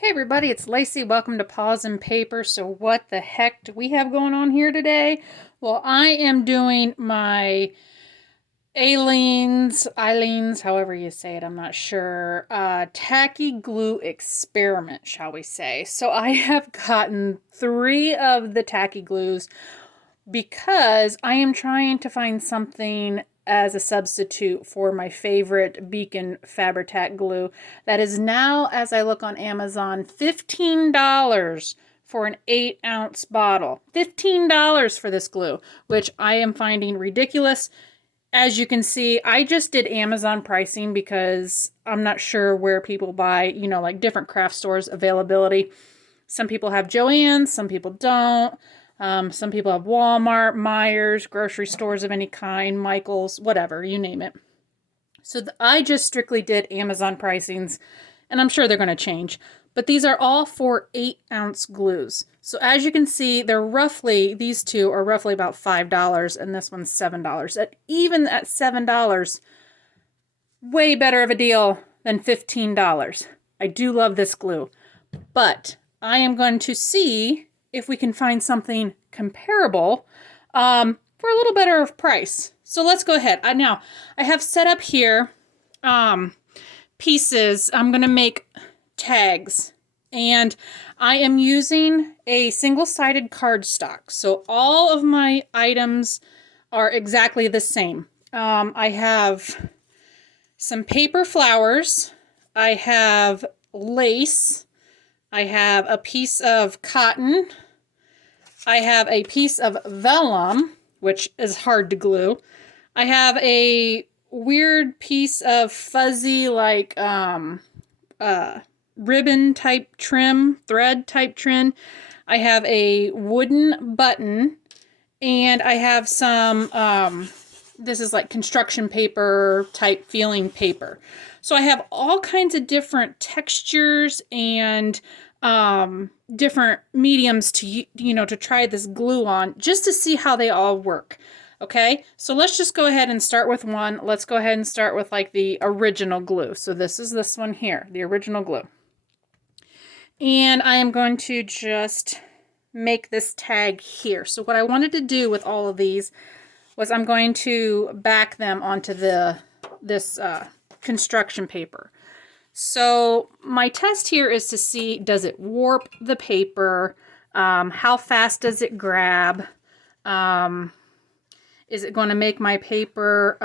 Hey everybody, it's Lacey. Welcome to Paws and Paper. So what the heck do we have going on here today? Well, I am doing my Eileen's, however you say it, I'm not sure, tacky glue experiment, shall we say. So I have gotten 3 of the tacky glues because I am trying to find something as a substitute for my favorite Beacon Fabri-Tac glue that is now, as I look on Amazon, $15 for an 8-ounce bottle. $15 for this glue, which I am finding ridiculous. As you can see, I just did Amazon pricing because I'm not sure where people buy, like different craft stores availability. Some people have Joann's, some people don't. Some people have Walmart, Myers, grocery stores of any kind, Michael's, whatever, you name it. So I just strictly did Amazon pricings, and I'm sure they're going to change. But these are all for 8-ounce glues. So as you can see, these two are roughly about $5, and this one's $7. Even at $7, way better of a deal than $15. I do love this glue. But I am going to see if we can find something comparable for a little better price. So let's go ahead. Now, I have set up here pieces. I'm going to make tags. And I am using a single-sided cardstock. So all of my items are exactly the same. I have some paper flowers. I have lace. I have a piece of cotton. I have a piece of vellum, which is hard to glue. I have a weird piece of fuzzy, like, ribbon type trim, thread type trim. I have a wooden button, and I have some, this is like construction paper type feeling paper. So I have all kinds of different textures and different mediums to, to try this glue on, just to see how they all work. Okay, so let's just go ahead and start with one. Let's go ahead and start with like the original glue. So this is this one here, the original glue. And I am going to just make this tag here. So what I wanted to do with all of these was I'm going to back them onto this construction paper. So my test here is to see, does it warp the paper? How fast does it grab? Is it going to make my paper,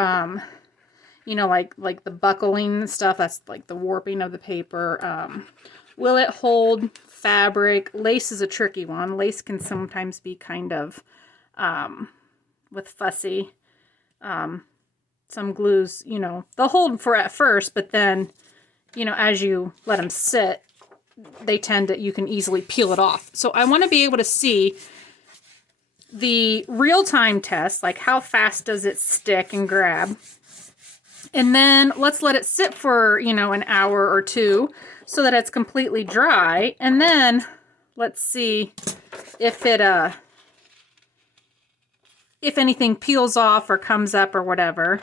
like the buckling stuff? That's like the warping of the paper. Will it hold fabric? Lace is a tricky one. Lace can sometimes be kind of with fussy. Some glues, they'll hold for at first, but then, as you let them sit, you can easily peel it off. So I want to be able to see the real-time test, like how fast does it stick and grab. And then let's let it sit for, an hour or two so that it's completely dry. And then let's see if if anything peels off or comes up or whatever.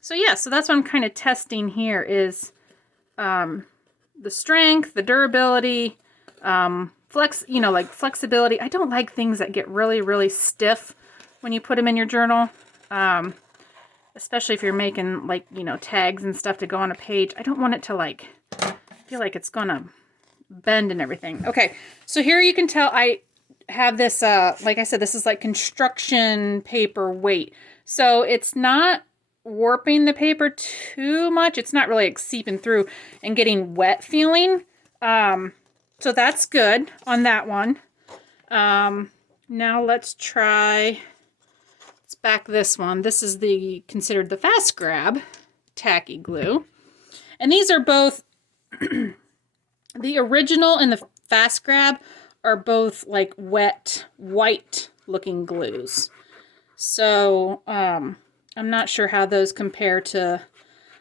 So yeah, so that's what I'm kind of testing here is the strength, the durability, like flexibility. I don't like things that get really, really stiff when you put them in your journal. Especially if you're making like, tags and stuff to go on a page. I don't want it to like feel like it's gonna bend and everything. Okay, so here you can tell I have this, like I said, this is like construction paper weight. So it's not warping the paper too much. It's not really like seeping through and getting wet feeling. So that's good on that one. Now let's back this one. This is considered the fast grab tacky glue. And these are both, the original and the fast grab are both like wet, white looking glues. So, I'm not sure how those compare to,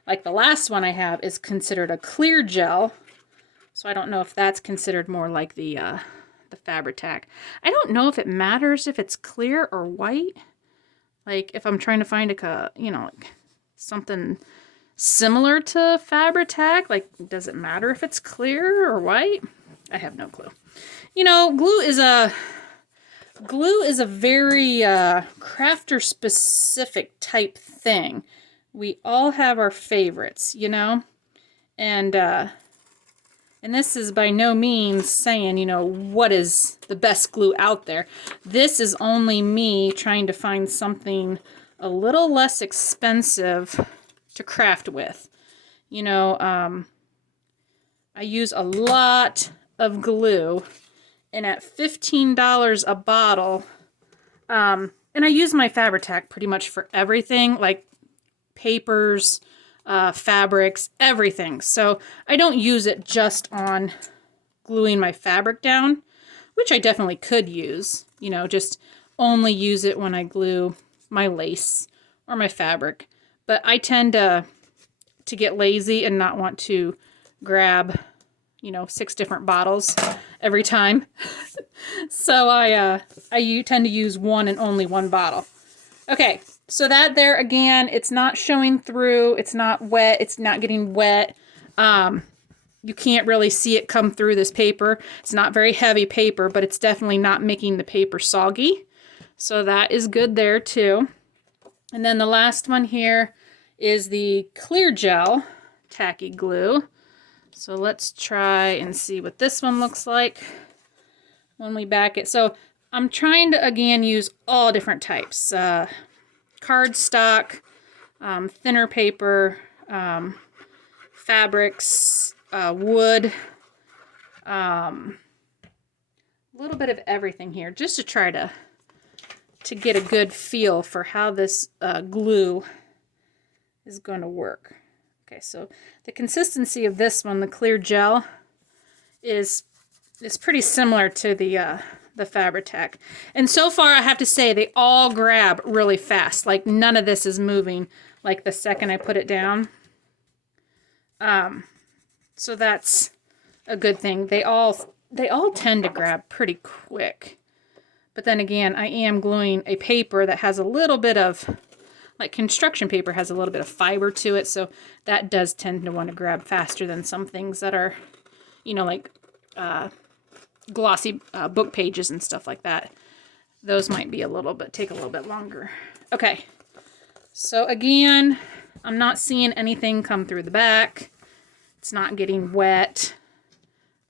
like the last one I have is considered a clear gel. So I don't know if that's considered more like the Fabri-Tac. I don't know if it matters if it's clear or white. Like if I'm trying to find like something similar to Fabri-Tac. Like, does it matter if it's clear or white? I have no clue. You know, glue is a very crafter specific type thing. We all have our favorites, you know? And this is by no means saying, you know, what is the best glue out there. This is only me trying to find something a little less expensive to craft with. You know, I use a lot of glue, and at $15 a bottle, and I use my Fabri-Tac pretty much for everything, like papers, fabrics, everything. So I don't use it just on gluing my fabric down, which I definitely could use, you know, just only use it when I glue my lace or my fabric. But I tend to get lazy and not want to grab, you know, 6 different bottles every time. So I tend to use one and only one bottle. Okay, so that there again, it's not showing through, it's not wet, it's not getting wet. You can't really see it come through this paper. It's not very heavy paper, but it's definitely not making the paper soggy. So that is good there too. And then the last one here is the clear gel tacky glue. So let's try and see what this one looks like when we back it. So I'm trying to, again, use all different types. Cardstock, thinner paper, fabrics, wood, a little bit of everything here, just to try to get a good feel for how this glue is going to work. Okay, so the consistency of this one, the clear gel, is pretty similar to the Fabri-Tac. And so far, I have to say, they all grab really fast. Like, none of this is moving, like, the second I put it down. So that's a good thing. They all tend to grab pretty quick. But then again, I am gluing a paper that has a little bit of, like construction paper has a little bit of fiber to it, so that does tend to want to grab faster than some things that are, you know, like glossy book pages and stuff like that. Those might be take a little bit longer. Okay, so again, I'm not seeing anything come through the back. It's not getting wet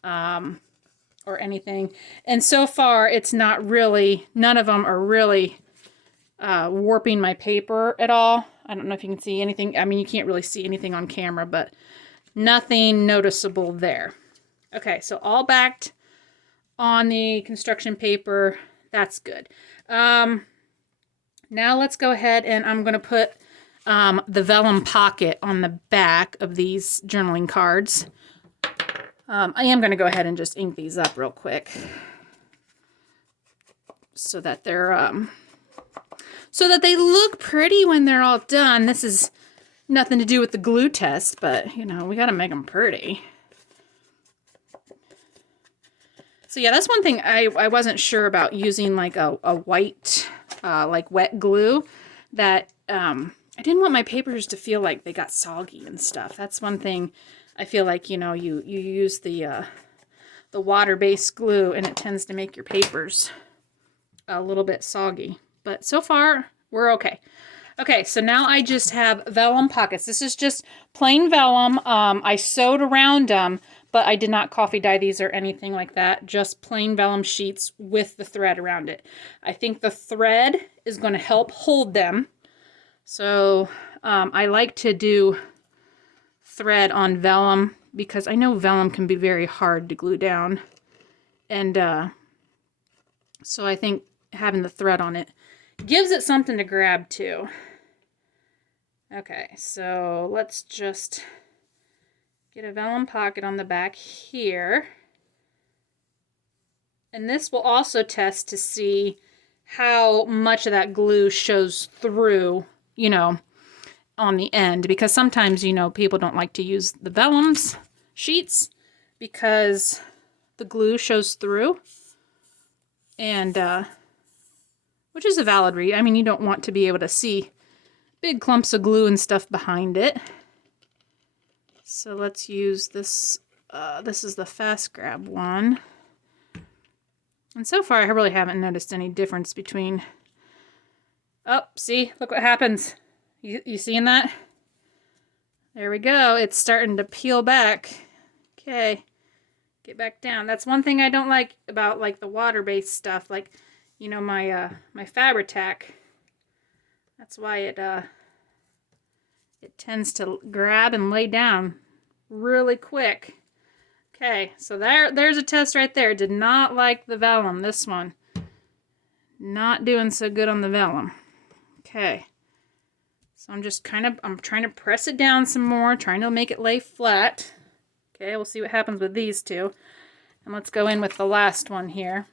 or anything. And so far, it's not really, none of them are really warping my paper at all. I don't know if you can see anything. I mean, you can't really see anything on camera, but nothing noticeable there. Okay, so all backed on the construction paper. That's good. Now let's go ahead and I'm going to put the vellum pocket on the back of these journaling cards. I am going to go ahead and just ink these up real quick so that they're so that they look pretty when they're all done. This is nothing to do with the glue test, but you know, we got to make them pretty. So yeah, that's one thing I wasn't sure about, using like a white like wet glue, that I didn't want my papers to feel like they got soggy and stuff. That's one thing I feel like, you know, you use the water-based glue and it tends to make your papers a little bit soggy. But so far, we're okay. Okay, so now I just have vellum pockets. This is just plain vellum. I sewed around them, but I did not coffee dye these or anything like that. Just plain vellum sheets with the thread around it. I think the thread is going to help hold them. So I like to do thread on vellum because I know vellum can be very hard to glue down. And so I think having the thread on it gives it something to grab to. Okay, so let's just get a vellum pocket on the back here. And this will also test to see how much of that glue shows through, you know, on the end. Because sometimes, you know, people don't like to use the vellums sheets because the glue shows through. And, which is a valid reason. I mean, you don't want to be able to see big clumps of glue and stuff behind it. So let's use this. This is the fast grab one. And so far, I really haven't noticed any difference between... Oh, see? Look what happens. You seeing that? There we go. It's starting to peel back. Okay. Get back down. That's one thing I don't like about like the water-based stuff. Like, you know, my Fabri-Tac. That's why it tends to grab and lay down really quick. Okay, so there's a test right there. Did not like the vellum, this one. Not doing so good on the vellum. Okay. So I'm just I'm trying to press it down some more, trying to make it lay flat. Okay, we'll see what happens with these two. And let's go in with the last one here.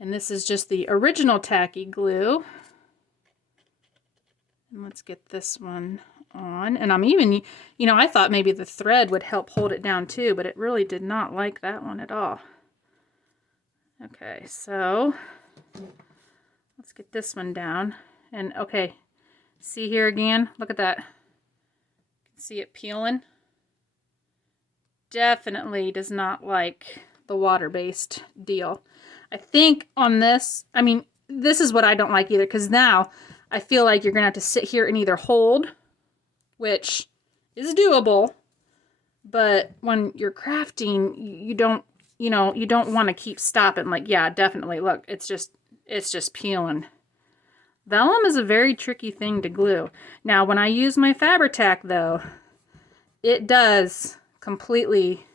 And this is just the original Tacky Glue. And let's get this one on. And I'm even, you know, I thought maybe the thread would help hold it down too, but it really did not like that one at all. Okay, so let's get this one down. And okay, see here again, look at that. See it peeling? Definitely does not like the water-based deal. I think on this, I mean, this is what I don't like either, because now I feel like you're going to have to sit here and either hold, which is doable, but when you're crafting, you don't, you know, you don't want to keep stopping. Like, yeah, definitely. Look, it's just peeling. Vellum is a very tricky thing to glue. Now, when I use my Fabri-Tac, though, it does completely,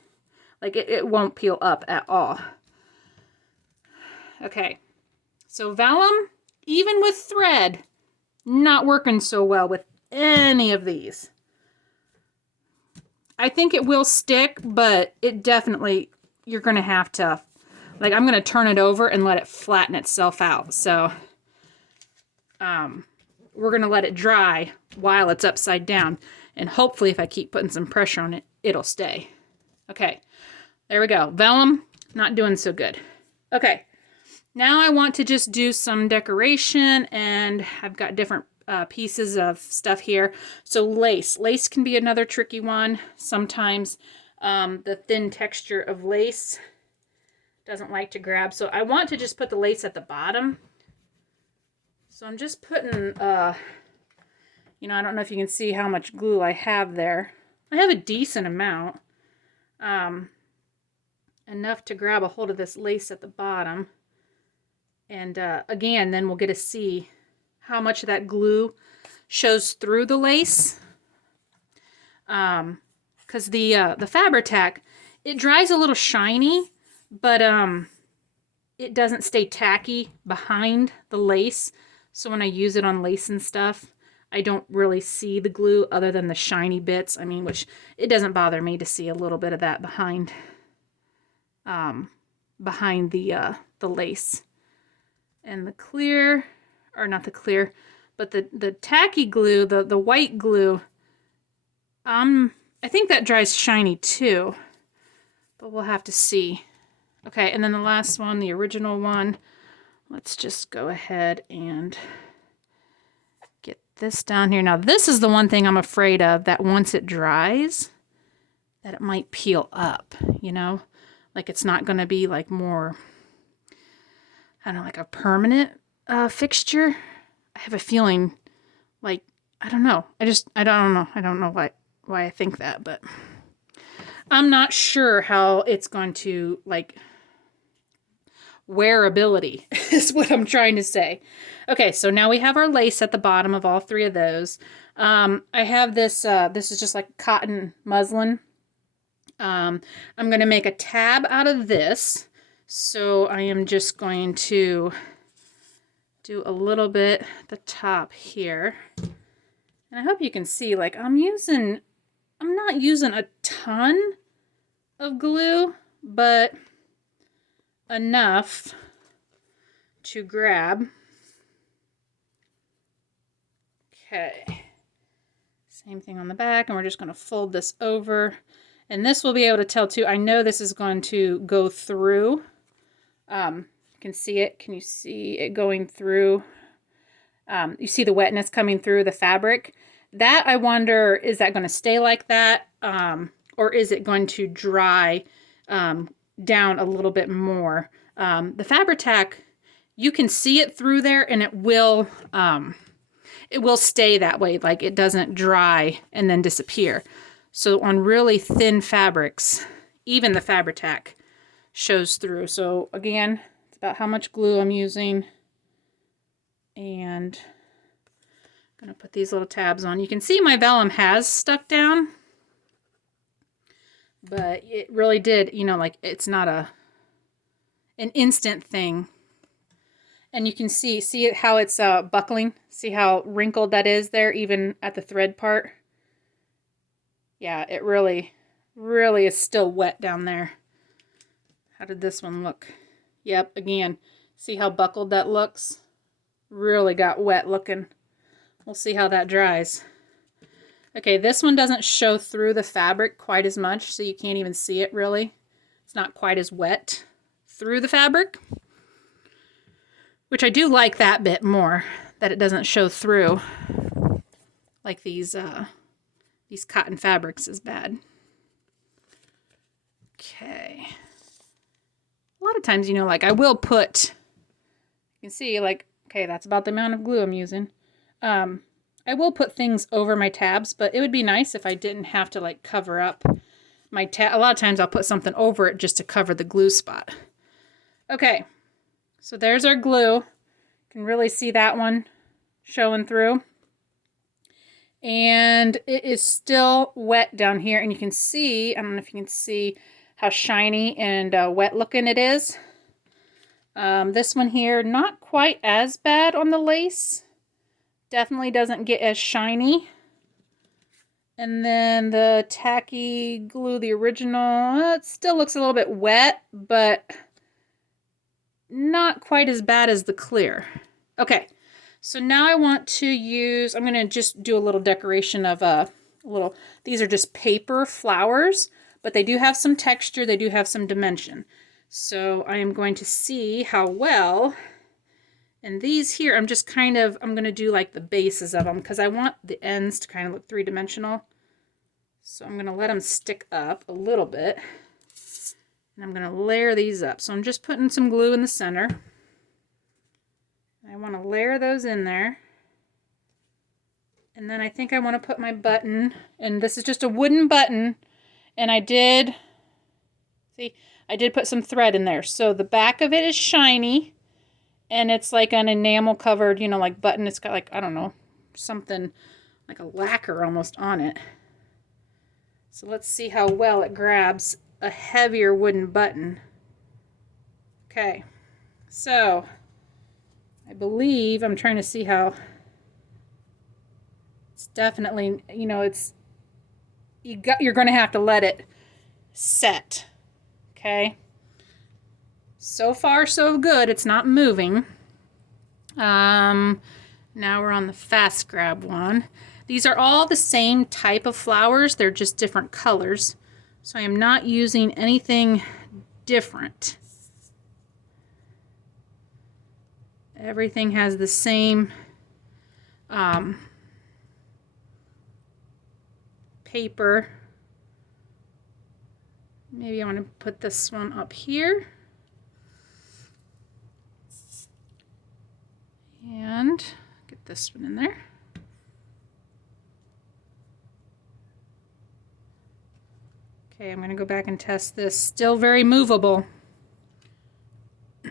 like, it won't peel up at all. Okay, so vellum, even with thread, not working so well with any of these. I think it will stick, but it definitely, you're going to have to, like, I'm going to turn it over and let it flatten itself out. So, we're going to let it dry while it's upside down. And hopefully if I keep putting some pressure on it, it'll stay. Okay, there we go. Vellum, not doing so good. Okay, now I want to just do some decoration, and I've got different pieces of stuff here. So lace. Lace can be another tricky one. Sometimes the thin texture of lace doesn't like to grab. So I want to just put the lace at the bottom. So I'm just putting, you know, I don't know if you can see how much glue I have there. I have a decent amount. Enough to grab a hold of this lace at the bottom. And again, then we'll get to see how much of that glue shows through the lace. Because the Fabri-Tac, it dries a little shiny, but it doesn't stay tacky behind the lace. So when I use it on lace and stuff, I don't really see the glue other than the shiny bits. I mean, which it doesn't bother me to see a little bit of that behind the lace. And the clear, or not the clear, but the Tacky Glue, the white glue, I think that dries shiny too, but we'll have to see. Okay, and then the last one, the original one, let's just go ahead and get this down here. Now this is the one thing I'm afraid of, that once it dries, that it might peel up, you know? Like it's not going to be like more, I don't know, like a permanent fixture. I have a feeling like, I don't know. I don't know. I don't know why I think that, but I'm not sure how it's going to, like, wearability is what I'm trying to say. Okay, so now we have our lace at the bottom of all three of those. I have this, this is just like cotton muslin. I'm going to make a tab out of this. So I am just going to do a little bit at the top here. And I hope you can see, like, I'm not using a ton of glue, but enough to grab. Okay. Same thing on the back, and we're just going to fold this over. And this will be able to tell too, I know this is going to go through. You can see it. Can you see it going through? You see the wetness coming through the fabric. that I wonder, is that going to stay like that? Or is it going to dry down a little bit more? The Fabri-Tac, you can see it through there and it will stay that way. Like it doesn't dry and then disappear. So on really thin fabrics, even the Fabri-Tac shows through. So again, it's about how much glue I'm using. And I'm going to put these little tabs on. You can see my vellum has stuck down. But it really did, you know, like it's not an instant thing. And you can see how it's buckling. See how wrinkled that is there, even at the thread part. Yeah, it really, really is still wet down there. How did this one look? Yep, again, see how buckled that looks? Really got wet looking. We'll see how that dries. Okay, this one doesn't show through the fabric quite as much, so you can't even see it really. It's not quite as wet through the fabric, which I do like that bit more, that it doesn't show through like these cotton fabrics is bad. Okay. A lot of times, you know, like I will put, you can see like, okay, that's about the amount of glue I'm using. I will put things over my tabs, but it would be nice if I didn't have to like cover up my tab. A lot of times I'll put something over it just to cover the glue spot. Okay, so there's our glue. You can really see that one showing through. And it is still wet down here, and you can see, I don't know if you can see how shiny and wet looking it is. This one here, not quite as bad on the lace. Definitely doesn't get as shiny. And then the Tacky Glue, the original, it still looks a little bit wet, but not quite as bad as the clear. Okay, so now I want to use, I'm going to just do a little decoration of these are just paper flowers, but they do have some texture, they do have some dimension. So I am going to see how well. And these here, I'm going to do like the bases of them because I want the ends to kind of look three-dimensional. So I'm going to let them stick up a little bit. And I'm going to layer these up. So I'm just putting some glue in the center. I want to layer those in there. And then I think I want to put my button. And this is just a wooden button. And I did put some thread in there. So the back of it is shiny. And it's like an enamel covered, you know, like button. It's got like, I don't know, something like a lacquer almost on it. So let's see how well it grabs a heavier wooden button. Okay, so I believe I'm trying to see how it's definitely, you know, you're going to have to let it set. Okay. So far, so good. It's not moving. Now we're on the fast grab one. These are all the same type of flowers. They're just different colors. So I am not using anything different. Everything has the same paper. Maybe I want to put this one up here. And get this one in there. Okay, I'm going to go back and test this. Still very movable.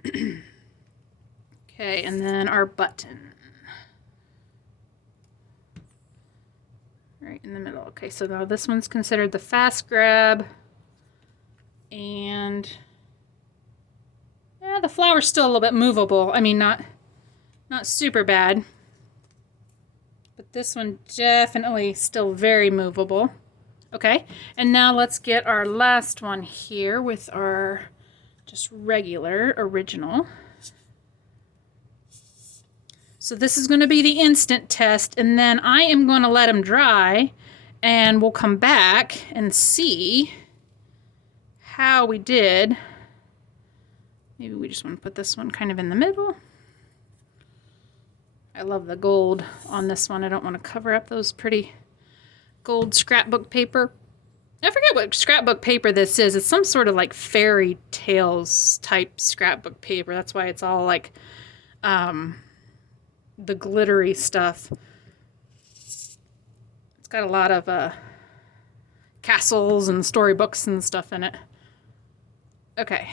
Okay, and then our button. Right in the middle. Okay, so now this one's considered the fast grab. And yeah, the flower's still a little bit movable. I mean, not super bad, but this one definitely still very movable. Okay, and now let's get our last one here with our just regular original. So this is going to be the instant test, and then I am going to let them dry, and we'll come back and see how we did. Maybe we just want to put this one kind of in the middle. I love the gold on this one. I don't want to cover up those pretty gold scrapbook paper. I forget what scrapbook paper this is. It's some sort of like fairy tales type scrapbook paper. That's why it's all like the glittery stuff. It's got a lot of castles and storybooks and stuff in it. Okay.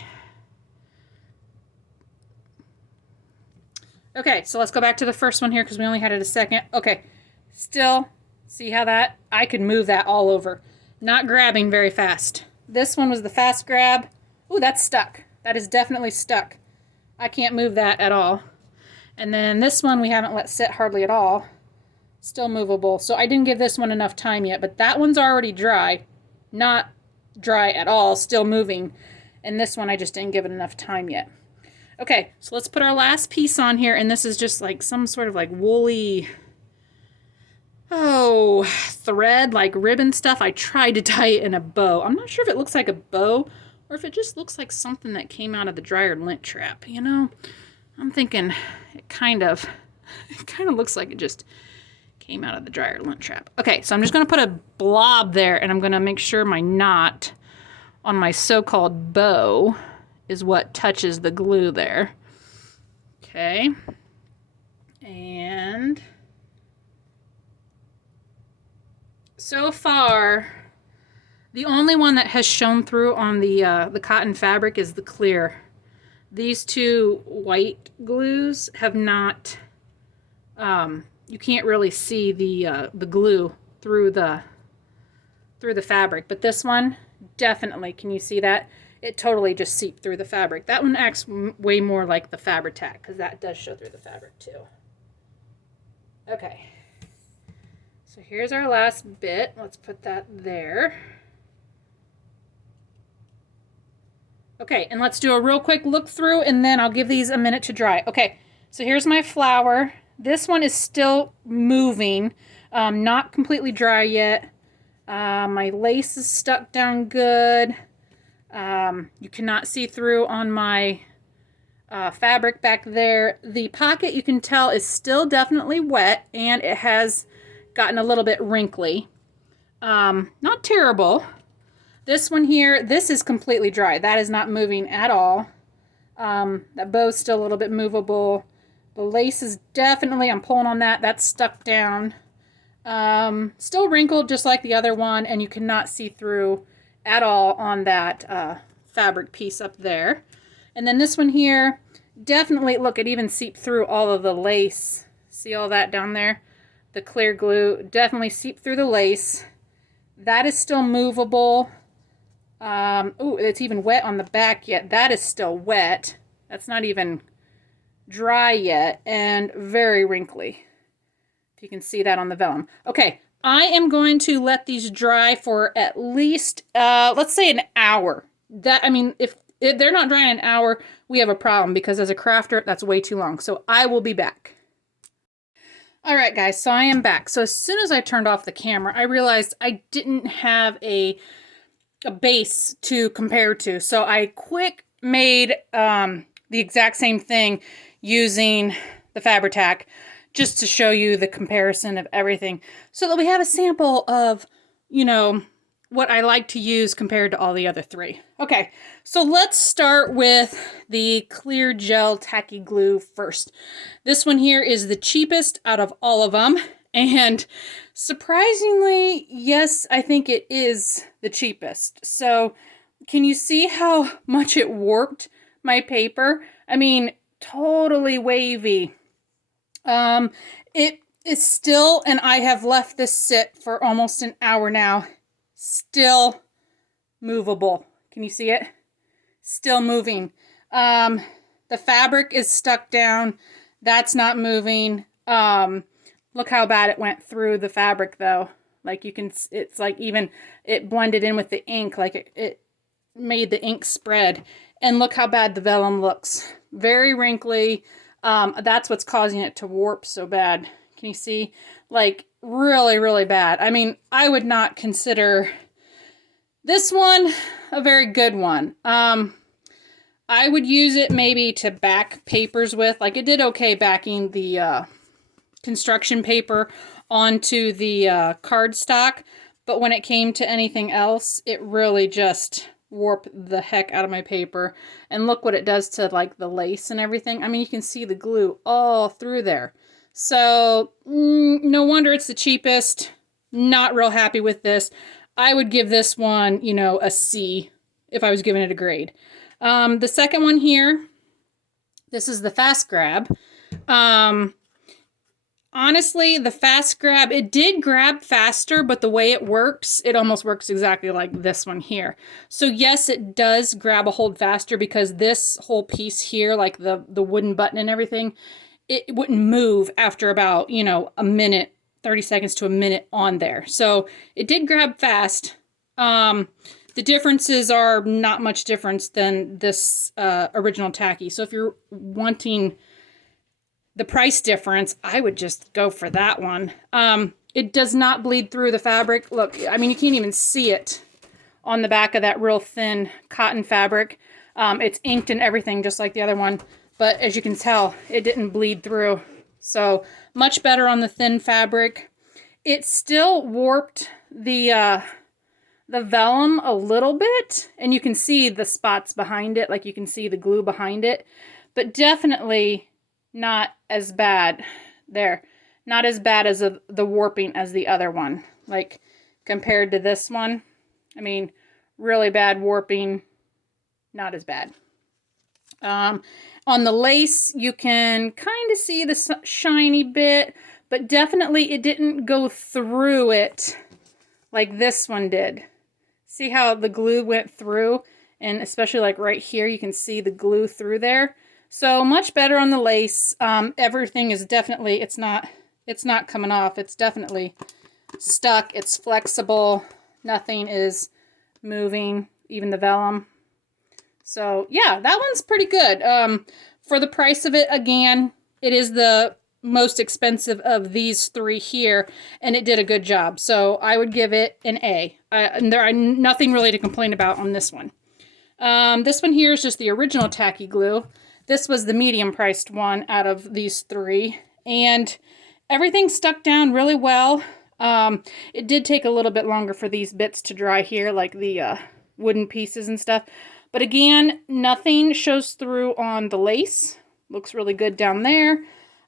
Okay, so let's go back to the first one here because we only had it a second. Okay, still, see how that? I could move that all over. Not grabbing very fast. This one was the fast grab. Ooh, that's stuck. That is definitely stuck. I can't move that at all. And then this one we haven't let sit hardly at all. Still movable. So I didn't give this one enough time yet, but that one's already dry. Not dry at all, still moving. And this one I just didn't give it enough time yet. Okay, so let's put our last piece on here, and this is just like some sort of like woolly, thread, like ribbon stuff. I tried to tie it in a bow. I'm not sure if it looks like a bow or if it just looks like something that came out of the dryer lint trap, you know? I'm thinking it kind of looks like it just came out of the dryer lint trap. Okay, so I'm just going to put a blob there, and I'm going to make sure my knot on my so-called bow is what touches the glue there. Okay. And so far, the only one that has shown through on the cotton fabric is the clear. These two white glues have not, you can't really see the glue through the fabric, but this one definitely, can you see that? It totally just seeped through the fabric. That one acts way more like the Fabri-Tac because that does show through the fabric too. Okay, so here's our last bit. Let's put that there. Okay, and let's do a real quick look through, and then I'll give these a minute to dry. Okay, so here's my flower. This one is still moving, not completely dry yet. My lace is stuck down good. You cannot see through on my fabric back there. The pocket, you can tell, is still definitely wet, and it has gotten a little bit wrinkly. Not terrible. This one here, this is completely dry. That is not moving at all. That bow's still a little bit movable. The lace is definitely, I'm pulling on that, that's stuck down. Still wrinkled just like the other one, and you cannot see through at all on that fabric piece up there. And then this one here, definitely, look, it even seeped through all of the lace. See all that down there? The clear glue definitely seeped through the lace. That is still movable. Oh, it's even wet on the back yet. That is still wet. That's not even dry yet, and very wrinkly. If you can see that on the vellum. Okay, I am going to let these dry for at least, let's say an hour. That, I mean, if they're not drying an hour, we have a problem, because as a crafter, that's way too long. So I will be back. All right, guys, so I am back. So as soon as I turned off the camera, I realized I didn't have a base to compare to. So I quick made the exact same thing using the Fabri-Tac, just to show you the comparison of everything, so that we have a sample of, you know, what I like to use compared to all the other three. Okay, so let's start with the clear gel tacky glue first. This one here is the cheapest out of all of them, and surprisingly, yes, I think it is the cheapest. So can you see how much it warped my paper? I mean, totally wavy. It is still, and I have left this sit for almost an hour now, still movable. Can you see it? Still moving. The fabric is stuck down. That's not moving. Look how bad it went through the fabric though. Like you can, it's like even, it blended in with the ink, like it made the ink spread. And look how bad the vellum looks. Very wrinkly. That's what's causing it to warp so bad. Can you see? Like, really, really bad. I mean, I would not consider this one a very good one. I would use it maybe to back papers with. Like, it did okay backing the construction paper onto the cardstock, but when it came to anything else, it really just warped the heck out of my paper. And look what it does to like the lace and everything. I mean, you can see the glue all through there. So no wonder it's the cheapest. Not real happy with this. I would give this one, you know, a C if I was giving it a grade. The second one here, this is the Fast Grab. Honestly, the Fast Grab, it did grab faster, but the way it works, it almost works exactly like this one here. So yes, it does grab a hold faster because this whole piece here, like the wooden button and everything, it wouldn't move after about, you know, a minute, 30 seconds to a minute on there. So it did grab fast. The differences are not much difference than this original Tacky. So if you're wanting the price difference, I would just go for that one. It does not bleed through the fabric. Look, I mean, you can't even see it on the back of that real thin cotton fabric. It's inked and everything just like the other one. But as you can tell, it didn't bleed through. So much better on the thin fabric. It still warped the vellum a little bit. And you can see the spots behind it. Like you can see the glue behind it. But definitely not as bad there. Not as bad as the warping as the other one. Like compared to this one. I mean, really bad warping. Not as bad. On the lace, you can kind of see the shiny bit, but definitely it didn't go through it like this one did. See how the glue went through? And especially like right here, you can see the glue through there. So much better on the lace. Everything is definitely, it's not coming off. It's definitely stuck. It's flexible. Nothing is moving, even the vellum. So yeah, that one's pretty good. For the price of it, again, it is the most expensive of these three here, and it did a good job. So I would give it an A. And there are nothing really to complain about on this one. This one here is just the original Tacky Glue. This was the medium-priced one out of these three, and everything stuck down really well. It did take a little bit longer for these bits to dry here, like the wooden pieces and stuff. But again, nothing shows through on the lace. Looks really good down there.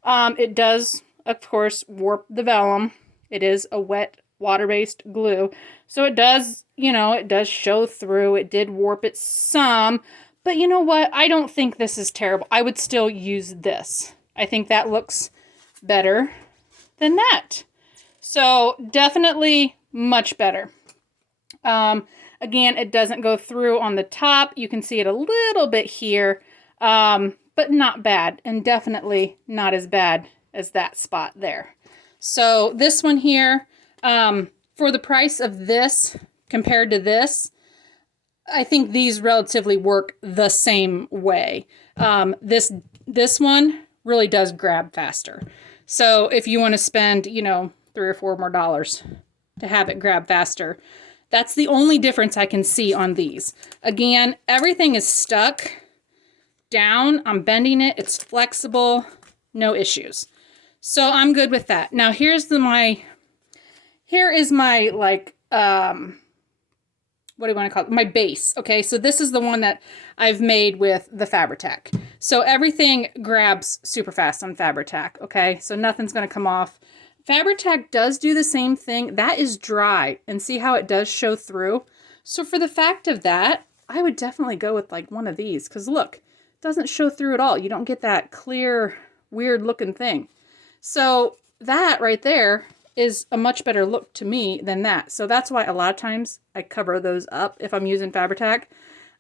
It does, of course, warp the vellum. It is a wet, water-based glue. So it does, you know, it does show through. It did warp it some. But you know what? I don't think this is terrible. I would still use this. I think that looks better than that. So definitely much better. Again, it doesn't go through on the top. You can see it a little bit here, but not bad. And definitely not as bad as that spot there. So this one here, for the price of this compared to this, I think these relatively work the same way. This one really does grab faster. So if you want to spend, you know, $3 or $4 more to have it grab faster, that's the only difference I can see on these. Again, everything is stuck down. I'm bending it. It's flexible. No issues. So I'm good with that. Now here is my like, what do you want to call it? My base. Okay, so this is the one that I've made with the Fabri-Tac. So everything grabs super fast on Fabri-Tac. Okay, so nothing's going to come off. Fabri-Tac does do the same thing. That is dry, and see how it does show through. So for the fact of that, I would definitely go with like one of these, because look, it doesn't show through at all. You don't get that clear, weird looking thing. So that right there is a much better look to me than that. So that's why a lot of times I cover those up. If I'm using Fabri-Tac,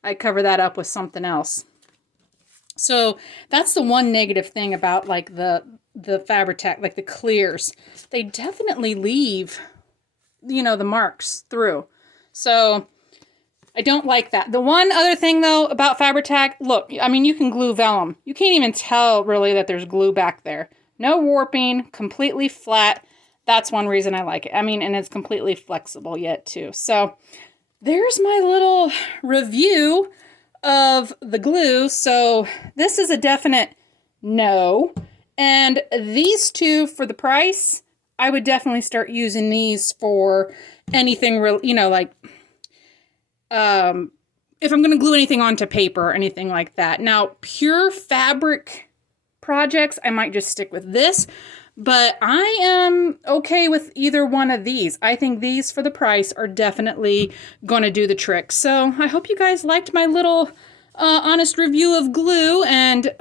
I cover that up with something else. So that's the one negative thing about like the Fabri-Tac, like the clears. They definitely leave, you know, the marks through. So I don't like that. The one other thing though about Fabri-Tac, look, I mean, you can glue vellum. You can't even tell really that there's glue back there. No warping, completely flat. That's one reason I like it. I mean, and it's completely flexible yet too. So there's my little review of the glue. So this is a definite no. And these two, for the price, I would definitely start using these for anything real, you know, like, if I'm going to glue anything onto paper or anything like that. Now, pure fabric projects, I might just stick with this, but I am okay with either one of these. I think these, for the price, are definitely going to do the trick. So I hope you guys liked my little honest review of glue. And,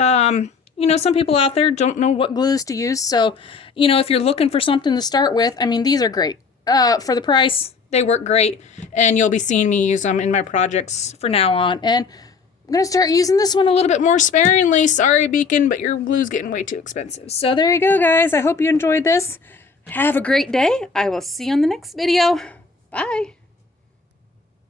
you know, some people out there don't know what glues to use. So, you know, if you're looking for something to start with, I mean, these are great. For the price, they work great. And you'll be seeing me use them in my projects for now on. And I'm going to start using this one a little bit more sparingly. Sorry, Beacon, but your glue's getting way too expensive. So there you go, guys. I hope you enjoyed this. Have a great day. I will see you on the next video. Bye.